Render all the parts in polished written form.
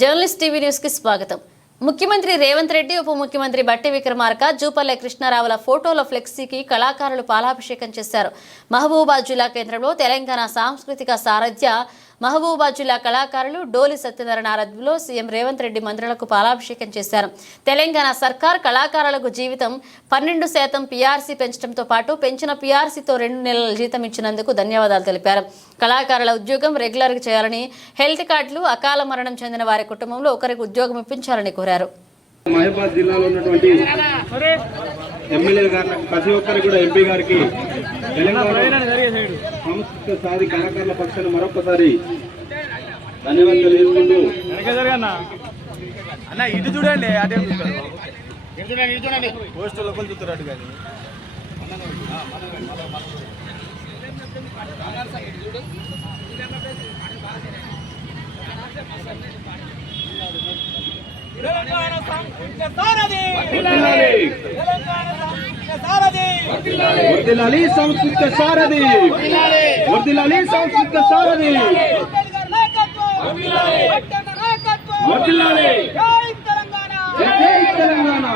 Journalist TV news కి స్వాగతం. ముఖ్యమంత్రి రేవంత్ రెడ్డి, ఉప ముఖ్యమంత్రి బట్టి విక్రమార్క, జూపల్లె కృష్ణారావుల ఫోటోల ఫ్లెక్సీకి కళాకారులు పాలాభిషేకం చేశారు. మహబూబాబాద్ జిల్లా కేంద్రంలో తెలంగాణ సాంస్కృతిక సారథ్య మహబూబాబాద్ జిల్లా కళాకారులు డోలి సత్యనారాయణ ఆధ్వర్యంలో సీఎం రేవంత్ రెడ్డి మంత్రులకు పాలాభిషేకం చేశారు. తెలంగాణ సర్కార్ కళాకారులకు జీవితం 12% పీఆర్సీ పెంచడంతో పాటు పెంచిన పీఆర్సీతో 2 నెలల జీతం ఇచ్చినందుకు ధన్యవాదాలు తెలిపారు. కళాకారుల ఉద్యోగం రెగ్యులర్గా చేయాలని, హెల్త్ కార్డులు అకాల మరణం చెందిన వారి కుటుంబంలో ఒకరికి ఉద్యోగం ఇప్పించాలని కోరారు. మహబూబాబాద్ జిల్లాలో ఉన్నటువంటి ఎమ్మెల్యే గారు ప్రతి ఒక్కరికి కూడా ఎంపీ గారికి తెలంగాణ సంస్కృత సాధి కళాకారుల పక్షాన మరొకసారి ధన్యవాదాలు తెలుపుకుంటూ అన్న ఇటు చూడండి అదే చూడండి పోస్టులు ఒకరు చూస్తారు అటు కానీ తెలంగాణ సాంస్కృతిక సారథి వర్ధిల్లాలి సంస్కృత సారథి, వర్ధిల్లాలి సంస్కృత సారథి, వర్ధిల్లాలి జై తెలంగాణ, జై తెలంగాణ.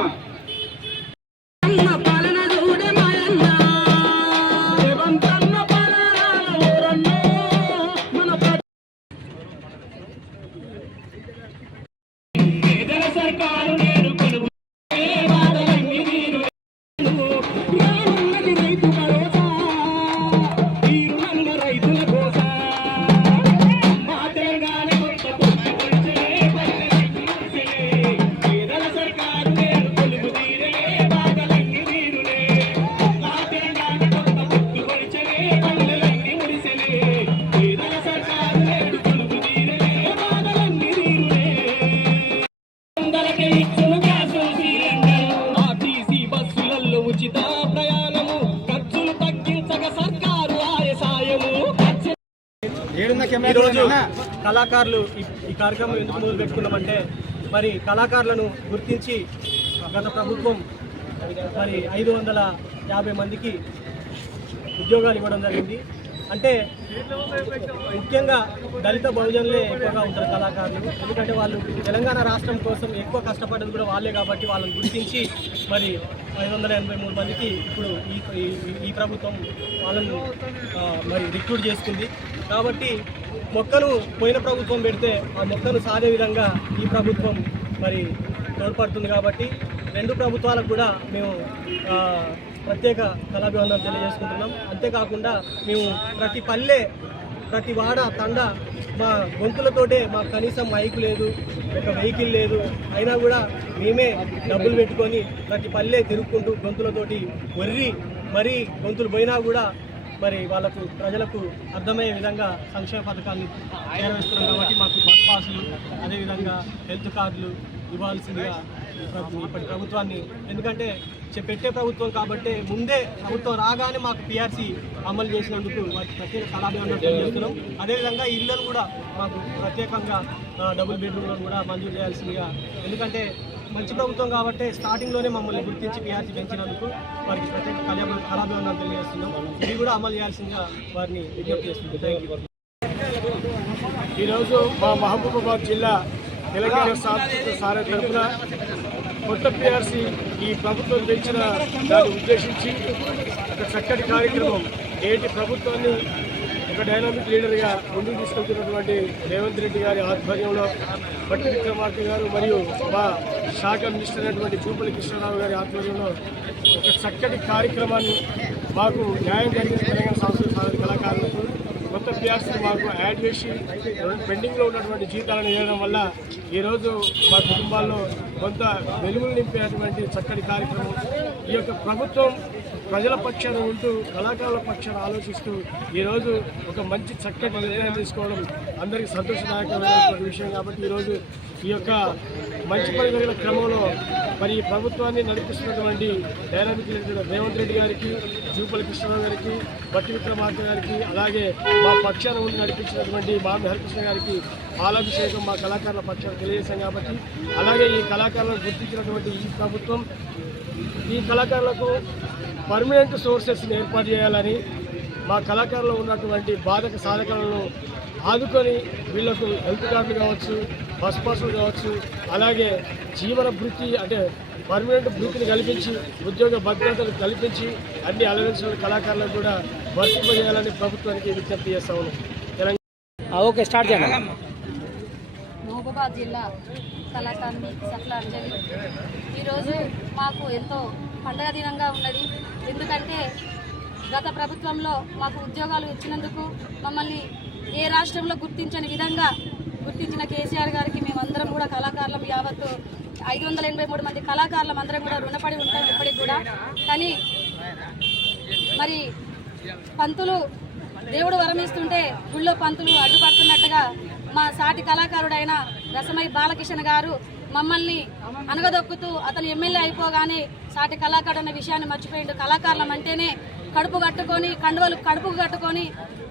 ఈరోజు కళాకారులు ఈ కార్యక్రమం ఎందుకు మొదలు పెట్టుకున్నామంటే, మరి కళాకారులను గుర్తించి గత ప్రభుత్వం మరి 550 మందికి ఉద్యోగాలు ఇవ్వడం జరిగింది. అంటే ముఖ్యంగా దళిత బహుజనులే ఎక్కువగా ఉంటారు కళాకారులు. ఎందుకంటే వాళ్ళు తెలంగాణ రాష్ట్రం కోసం ఎక్కువ కష్టపడ్డది కూడా వాళ్ళే కాబట్టి వాళ్ళని గుర్తించి మరి 583 మందికి ఇప్పుడు ఈ ప్రభుత్వం వాళ్ళను మరి రిక్రూట్ చేసుకుంది. కాబట్టి మొక్కను పోయిన ప్రభుత్వం పెడితే ఆ మొక్కను సాధే విధంగా ఈ ప్రభుత్వం మరి తోడ్పడుతుంది. కాబట్టి 2 ప్రభుత్వాలకు కూడా మేము ప్రత్యేక కళాభివందనం తెలియజేసుకుంటున్నాం. అంతేకాకుండా మేము ప్రతి పల్లె, ప్రతి వాడ, తండ మా గొంతులతోటే, మాకు కనీసం మైక్ లేదు, ఒక వెహికల్ లేదు, అయినా కూడా మేమే డబ్బులు పెట్టుకొని ప్రతి పల్లె తిరుగుకుంటూ గొంతులతోటి వర్రి మరీ గొంతులు పోయినా కూడా మరి వాళ్ళకు ప్రజలకు అర్థమయ్యే విధంగా సంక్షేమ పథకాన్ని చేరవేస్తున్నాం. కాబట్టి మాకు బస్ పాసులు, అదేవిధంగా హెల్త్ కార్డులు ఇవ్వాల్సిందిగా ఇప్పటి ప్రభుత్వాన్ని, ఎందుకంటే పెట్టే ప్రభుత్వం కాబట్టి ముందే ప్రభుత్వం రాగానే మాకు పీఆర్సీ అమలు చేసినందుకు వారికి ప్రత్యేక కళాభివందనం తెలియజేస్తున్నాం. అదేవిధంగా ఇళ్లను కూడా మాకు ప్రత్యేకంగా డబుల్ బెడ్రూమ్లను కూడా మంజూరు చేయాల్సిందిగా, ఎందుకంటే మంచి ప్రభుత్వం కాబట్టి స్టార్టింగ్లోనే మమ్మల్ని గుర్తించి పీఆర్సీ పెంచినందుకు వారికి ప్రత్యేక కళాభివందనం తెలియజేస్తున్నాం. ఇది కూడా అమలు చేయాల్సిందిగా వారిని విజ్ఞప్తి చేస్తుంది. Thank you. ఈరోజు మా మహబూబాబాద్ జిల్లా తెలంగాణ సాంస్కృతిక సారథి తరఫున కొత్త పీఆర్సీ ఈ ప్రభుత్వం పెంచిన దాన్ని ఉద్దేశించి ఒక చక్కటి కార్యక్రమం, నేటి ప్రభుత్వాన్ని ఒక డైనామిక్ లీడర్గా ముందుకు తీసుకెళ్తున్నటువంటి రేవంత్ రెడ్డి గారి ఆధ్వర్యంలో బట్టి విక్రమార్క గారు మరియు మా శాఖ మినిస్టర్ అయినటువంటి జూపల్లి కృష్ణారావు గారి ఆధ్వర్యంలో ఒక చక్కటి కార్యక్రమాన్ని మాకు న్యాయం జరిగిన తెలంగాణ సాంస్కృతిక సారథి కళాకారులకు కొత్త పీఆర్సీ మాకు యాడ్ చేసి పెండింగ్లో ఉన్నటువంటి జీతాలను వేయడం వల్ల ఈరోజు మా కుటుంబాల్లో కొంత వెలుగులు నింపేటువంటి చక్కటి కార్యక్రమం. ఈ యొక్క ప్రభుత్వం ప్రజల పక్షాన ఉంటూ కళాకారుల పక్షాన ఆలోచిస్తూ ఈరోజు ఒక మంచి చక్కటి నిర్ణయం తీసుకోవడం అందరికీ సంతోషదాయకమైనటువంటి విషయం. కాబట్టి ఈరోజు ఈ యొక్క మంచి పని జరిగిన క్రమంలో మరి ఈ ప్రభుత్వాన్ని నడిపిస్తున్నటువంటి డైనామిక్ లీడర్ రేవంత్ రెడ్డి గారికి, జూపల్లి కృష్ణరావు గారికి, బట్టి విక్రమార్క గారికి, అలాగే మా పక్షాన ఉండి నడిపించినటువంటి మామి హరికృష్ణ గారికి పాలాభిషేకం మా కళాకారుల పక్షాన్ని తెలియజేశాం. కాబట్టి అలాగే ఈ కళాకారులను గుర్తించినటువంటి ఈ ప్రభుత్వం ఈ కళాకారులకు పర్మనెంట్ సోర్సెస్ని ఏర్పాటు చేయాలని, మా కళాకారులు ఉన్నటువంటి బాధక సాధకాలను ఆదుకొని వీళ్ళకు హెల్త్ కార్డులు కావచ్చు, బస్ పాసులు కావచ్చు, అలాగే జీవన భృతి అంటే పర్మనెంట్ భృతిని కల్పించి ఉద్యోగ భద్రతను కల్పించి అన్ని అలవెన్సుల కళాకారులకు కూడా వర్తింపజేయాలని ప్రభుత్వానికి విజ్ఞప్తి చేస్తా ఉన్నాం. ఓకే, స్టార్ట్ చేయండి. మహబూబాబాద్ జిల్లా కళాకారుని సట్ల అంజలి. ఈరోజు మాకు ఎంతో పండగ దినంగా ఉన్నది. ఎందుకంటే గత ప్రభుత్వంలో మాకు ఉద్యోగాలు ఇచ్చినందుకు మమ్మల్ని ఏ రాష్ట్రంలో గుర్తించని విధంగా గుర్తించిన కేసీఆర్ గారికి మేమందరం కూడా కళాకారులం యావత్తు 583 మంది కళాకారులం అందరం కూడా రుణపడి ఉంటాం ఇప్పటికి కూడా. కానీ మరి పంతులు దేవుడు వరమిస్తుంటే గుళ్ళో పంతులు అడ్డుపడుతున్నట్టుగా మా సాటి కళాకారుడైన రసమై బాలకిషన్ గారు మమ్మల్ని అనగదొక్కుతూ అతను ఎమ్మెల్యే అయిపోగానే సాటి కళాకారుడు అన్న విషయాన్ని మర్చిపోయిండు. కళాకారులం అంటేనే కడుపు కట్టుకొని కండువలు కడుపుకు కట్టుకొని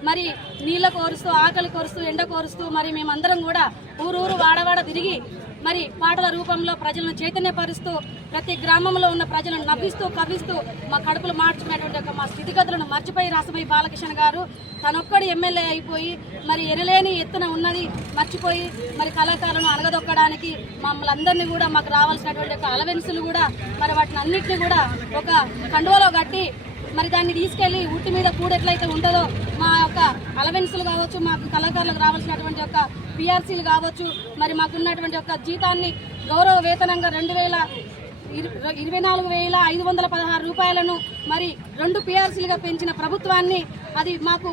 మరి నీళ్ళ కోరుస్తూ ఆకలి కోరుస్తూ ఎండ కోరుస్తూ మరి మేమందరం కూడా ఊరూరు వాడవాడ తిరిగి మరి పాటల రూపంలో ప్రజలను చైతన్యపరుస్తూ ప్రతి గ్రామంలో ఉన్న ప్రజలను నవ్విస్తూ కవ్విస్తూ మా కడుపులు మార్చుకునేటువంటి మా స్థితిగతులను మర్చిపోయి రసమై బాలకిషన్ గారు తనొక్కడి ఎమ్మెల్యే అయిపోయి మరి ఎనలేని ఎత్తున ఉన్నది మర్చిపోయి మరి కళాకారులను అనగదొక్కడానికి మమ్మల్ని అందరినీ కూడా మాకు రావాల్సినటువంటి ఒక అలవెన్సులు కూడా మరి వాటిని అన్నింటినీ కూడా ఒక కండువలో కట్టి మరి దాన్ని తీసుకెళ్లి ఉట్టి మీద కూడెట్లయితే ఉంటుందో మా యొక్క అలవెన్సులు కావచ్చు, మాకు కళాకారులకు రావాల్సినటువంటి యొక్క పిఆర్సీలు కావచ్చు, మరి మాకున్నటువంటి యొక్క జీతాన్ని గౌరవ వేతనంగా 24,516 రూపాయలను మరి 2 పిఆర్సీలుగా పెంచిన ప్రభుత్వాన్ని అది మాకు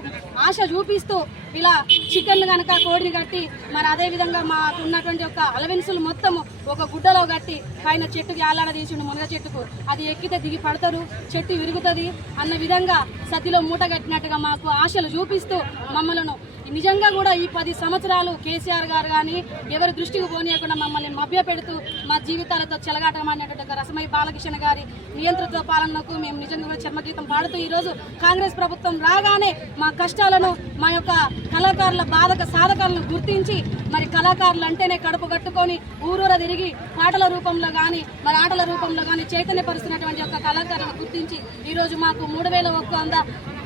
ఆశ చూపిస్తూ ఇలా చికెన్లు కనుక కోడిని కట్టి మరి అదేవిధంగా మాకు ఉన్నటువంటి ఒక అలవెన్సులు మొత్తం ఒక గుడ్డలో కట్టి పైన చెట్టుకి ఆలాడ తీసిండు మునగ చెట్టుకు, అది ఎక్కితే దిగి పడతారు, చెట్టు విరుగుతుంది అన్న విధంగా సద్దిలో మూట కట్టినట్టుగా మాకు ఆశలు చూపిస్తూ మమ్మలను నిజంగా కూడా ఈ 10 సంవత్సరాలు కేసీఆర్ గారు కానీ ఎవరి దృష్టికి పోనీయకుండా మమ్మల్ని మభ్య పెడుతూ మా జీవితాలతో చెలగాటమనేటువంటి ఒక రసమై బాలకిషన్ గారి నియంత్రిత పాలనకు మేము నిజంగా కూడా చర్మగీతం పాడుతూ ఈరోజు కాంగ్రెస్ ప్రభుత్వం రాగానే మా కష్టాలను మా యొక్క కళాకారుల బాధక సాధకాలను గుర్తించి మరి కళాకారులు అంటేనే కడుపు కట్టుకొని ఊరూర తిరిగి పాటల రూపంలో కానీ మరి ఆటల రూపంలో కానీ చైతన్యపరుస్తున్నటువంటి యొక్క కళాకారులను గుర్తించి ఈరోజు మాకు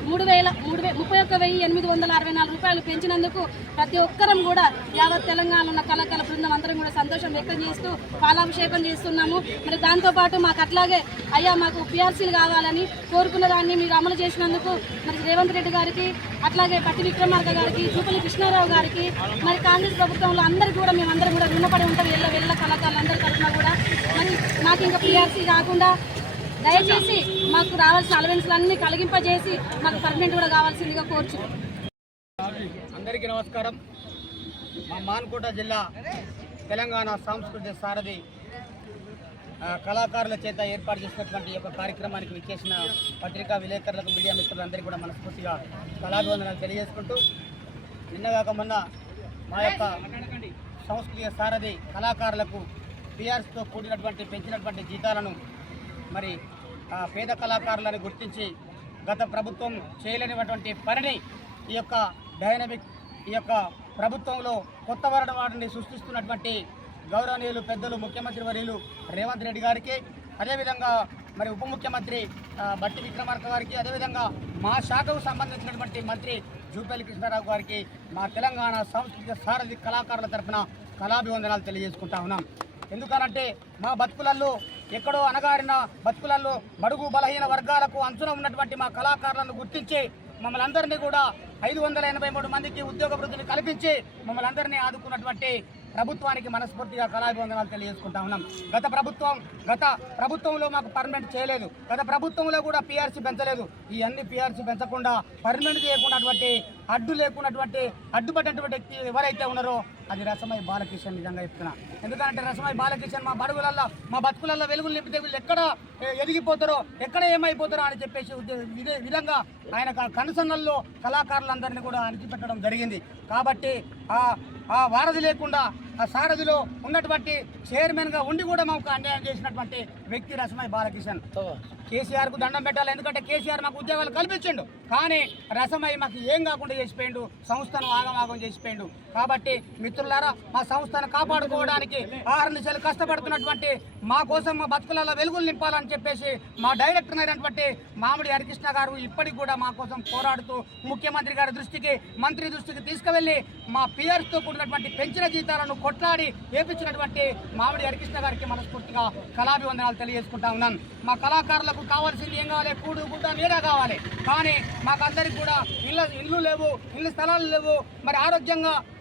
31,864 రూపాయలు పెంచినందుకు ప్రతి ఒక్కరం కూడా యావత్ తెలంగాణలో ఉన్న కళాకారుల బృందం అందరం కూడా సంతోషం వ్యక్తం చేస్తూ పాలాభిషేకం చేస్తున్నాము. మరి దాంతోపాటు మాకు అట్లాగే అయ్యా మాకు పిఆర్సీలు కావాలని కోరుకున్న దాన్ని మీరు అమలు చేసినందుకు మరి రేవంత్ రెడ్డి గారికి అట్లాగే పట్టి విక్రమార్క గారికి జూపల్లి కృష్ణారావు గారికి మరి కాంగ్రెస్ ప్రభుత్వంలో అందరికీ కూడా మేమందరం కూడా రుణపడి ఉంటాం. వెళ్ళ కళాకారులందరి తరఫున కూడా మరి మాకు ఇంకా పిఆర్సీ కాకుండా దయచేసి మాకు రావాల్సిన అలవెన్స్లన్నీ కలిగింపజేసి మాకు పర్మనెంట్ కూడా కావాల్సిందిగా కోరుచున్నాం. అందరికీ నమస్కారం. మా మాన్కోట జిల్లా తెలంగాణ సాంస్కృతిక సారథి కళాకారుల చేత ఏర్పాటు చేసినటువంటి యొక్క కార్యక్రమానికి విచ్చేసిన పత్రికా విలేకరులకు, మీడియా మిత్రులందరికీ కూడా మనస్ఫూర్తిగా కళాభివందనాలు తెలియజేసుకుంటూ, నిన్నగాక మొన్న మా యొక్క సాంస్కృతిక సారథి కళాకారులకు పిఆర్సీతో కూడినటువంటి పెంచినటువంటి జీతాలను మరి పేద కళాకారులను గుర్తించి గత ప్రభుత్వం చేయలేనిటువంటి పనిని ఈ యొక్క డైనమిక్ ఈ యొక్క ప్రభుత్వంలో కొత్త వాటిని సృష్టిస్తున్నటువంటి గౌరవనీయులు పెద్దలు ముఖ్యమంత్రి వర్యులు రేవంత్ రెడ్డి గారికి, అదేవిధంగా మరి ఉప ముఖ్యమంత్రి బట్టి విక్రమార్క గారికి, అదేవిధంగా మా శాఖకు సంబంధించినటువంటి మంత్రి జూపల్లి కృష్ణారావు గారికి మా తెలంగాణ సాంస్కృతిక సారథి కళాకారుల తరఫున కళాభివందనాలు తెలియజేసుకుంటా ఉన్నాం. ఎందుకనంటే మా బతుకులలో ఎక్కడో అనగారిన బతుకులలో బడుగు బలహీన వర్గాలకు అంచున ఉన్నటువంటి మా కళాకారులను గుర్తించి మమ్మల్ని అందరినీ కూడా 583 మందికి ఉద్యోగ వృద్ధిని కల్పించి మమ్మల్ని అందరినీ ఆదుకున్నటువంటి ప్రభుత్వానికి మనస్ఫూర్తిగా కళాభివందనాలు తెలియజేసుకుంటా ఉన్నాం. గత ప్రభుత్వంలో మాకు పర్మనెంట్ చేయలేదు, గత ప్రభుత్వంలో కూడా పిఆర్సీ పెంచలేదు. ఈ అన్ని పిఆర్సీ పెంచకుండా పర్మనెంట్ చేయకున్నటువంటి అడ్డుపడినటువంటి వ్యక్తి ఎవరైతే ఉన్నారో అది రసమై బాలకిషన్. నిజంగా చెప్తున్నా, ఎందుకంటే రసమై బాలకిషన్ మా బడుగులల్లో మా బతుకులలో వెలుగులు నింపితే వీళ్ళు ఎక్కడ ఎదిగిపోతారో ఎక్కడ ఏమైపోతారో అని చెప్పేసి ఇదే విధంగా ఆయన కనుసన్నల్లో కళాకారులందరినీ కూడా అణిచిపెట్టడం జరిగింది. కాబట్టి ఆ వారధి లేకుండా ఆ సారథిలో ఉన్నటువంటి చైర్మన్గా ఉండి కూడా మాకు అన్యాయం చేసినటువంటి వ్యక్తి రసమై బాలకిషన్. కేసీఆర్ కు దండం పెట్టాలి, ఎందుకంటే కేసీఆర్ మాకు ఉద్యోగాలు కల్పించిండు, కానీ రసమై మాకు ఏం కాకుండా చేసిపోయిండు, సంస్థను ఆగమాగం చేసిపోయిండు. కాబట్టి మిత్రులారా, మా సంస్థను కాపాడుకోవడానికి 6 నిమిషాలు కష్టపడుతున్నటువంటి మా కోసం మా బతుకులలో వెలుగులు నింపాలని చెప్పేసి మా డైరెక్టర్ అయినటువంటి మామిడి హరికృష్ణ గారు ఇప్పటికి కూడా మా కోసం పోరాడుతూ ముఖ్యమంత్రి గారి దృష్టికి, మంత్రి దృష్టికి తీసుకువెళ్ళి మా పియర్స్తో కూడినటువంటి పెంచిన జీతాలను కొట్లాడి ఏపించినటువంటి మామిడి హరికృష్ణ గారికి మనస్ఫూర్తిగా కళాభివందనాలు తెలియజేసుకుంటా ఉన్నాను. మా కళాకారులకు కావాల్సింది ఏం కావాలి? కూడు గుడ్డ నీడ కావాలి. కానీ మాకందరికి కూడా ఇల్లు లేవు, ఇల్లు స్థలాలు లేవు. మరి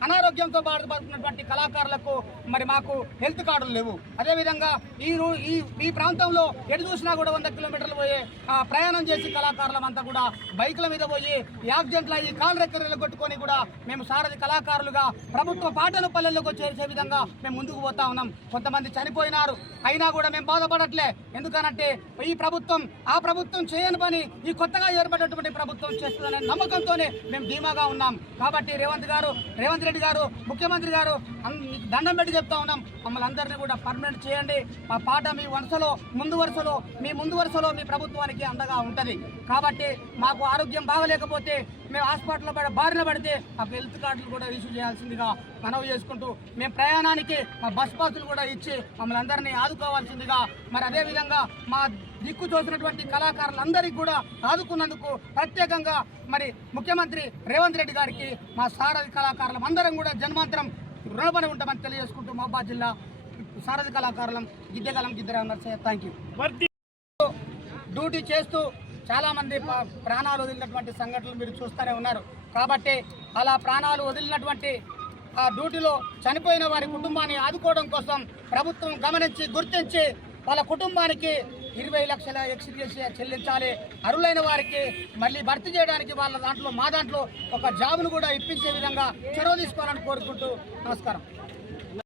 అనారోగ్యంతో బాధపడుతున్నటువంటి కళాకారులకు మరి మాకు హెల్త్ కార్డులు లేవు. అదేవిధంగా ఈ ప్రాంతంలో ఎటు చూసినా కూడా 100 కిలోమీటర్లు పోయి ప్రయాణం చేసి కళాకారులం అంతా కూడా బైకుల మీద పోయి యాక్సిడెంట్లు అయ్యి కాలు రెక్కలు కొట్టుకొని కూడా మేము సారథి కళాకారులుగా ప్రభుత్వ పాటలు పల్లెల్లోకి చేసే విధంగా మేము ముందుకు పోతా ఉన్నాం. కొంతమంది చనిపోయినారు, అయినా కూడా మేము బాధపడట్లే. ఎందుకనంటే ఈ ఆ ప్రభుత్వం చేయని పని ఈ కొత్తగా ఏర్పడినటువంటి ప్రభుత్వం చేస్తుందనే నమ్మకంతోనే మేము ధీమాగా ఉన్నాం. కాబట్టి రేవంత్ రెడ్డి గారు, ముఖ్యమంత్రి గారు దండం పెట్టి చెప్తా ఉన్నాం, మమ్మల్ని అందరినీ కూడా పర్మనెంట్ చేయండి. మా పాట మీ ముందు వరుసలో మీ ప్రభుత్వానికి అండగా ఉంటుంది. కాబట్టి మాకు ఆరోగ్యం బాగలేకపోతే, మేము హాస్పిటల్లో బారిన పడితే ఆ హెల్త్ కార్డులు కూడా ఇష్యూ చేయాల్సిందిగా మనవి చేసుకుంటూ, మేము ప్రయాణానికి మా బస్ పాసులు కూడా ఇచ్చి మమ్మల్ని అందరినీ ఆదుకోవాల్సిందిగా, మరి అదేవిధంగా మా దిక్కు చూసినటువంటి కళాకారులందరికీ కూడా ఆదుకున్నందుకు ప్రత్యేకంగా మరి ముఖ్యమంత్రి రేవంత్ రెడ్డి గారికి మా సారథి కళాకారులం అందరం కూడా జన్మాంతరం రుణపడి ఉంటామని తెలియజేసుకుంటూ మహబూబాబాద్ జిల్లా సారథి కళాకారులం Giddegalam Narsaiah. Thank you. Duty చేస్తూ చాలామంది ప్రాణాలు వదిలినటువంటి సంఘటనలు మీరు చూస్తూనే ఉన్నారు. కాబట్టి అలా ప్రాణాలు వదిలినటువంటి ఆ డ్యూటీలో చనిపోయిన వారి కుటుంబాన్ని ఆదుకోవడం కోసం ప్రభుత్వం గమనించి గుర్తించి వాళ్ళ కుటుంబానికి 20 లక్షల ఎక్స్గ్రేషియా చెల్లించాలి. అర్హులైన వారికి మళ్ళీ భర్తీ చేయడానికి మా దాంట్లో ఒక జాబును కూడా ఇప్పించే విధంగా చొరవ తీసుకోవాలని కోరుకుంటూ నమస్కారం.